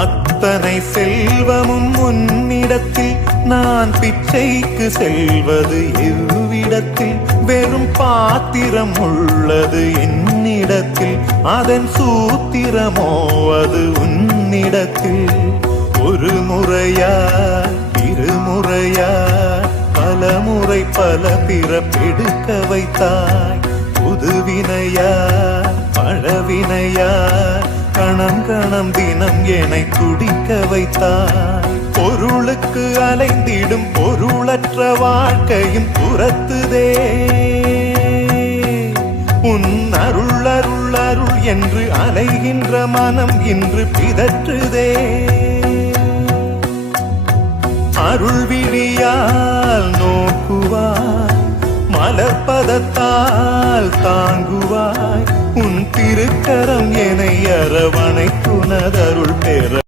அத்தனை செல்வமும் உன்னிடத்தில் நான் பிச்சைக்கு செல்வது எவ்விடத்தில் வெறும் பாத்திரம் உள்ளது என்னிடத்தில் அதன் சூத்திரமோ அது உன்னிடத்தில் ஒரு முறையா இருமுறையா பல முறை பல பிறப்பெடுக்க வைத்தாய் புதுவினையா பழவினையா கணம் கணம் தினம் என்னை துடிக்க வைத்தாய் பொருளுக்கு அலைந்திடும் பொருளற்ற வாழ்க்கையும் துரத்துதே உன் அருள் அருள் அருள் என்று அலைகின்ற மனம் இன்று பிதற்றுதே அருள் விழியால் நோக்குவாய் மலர்பதத்தால் தாங்குவாய் உன் திருக்கரம் என்னை அரவணைத்துனதருள் பெற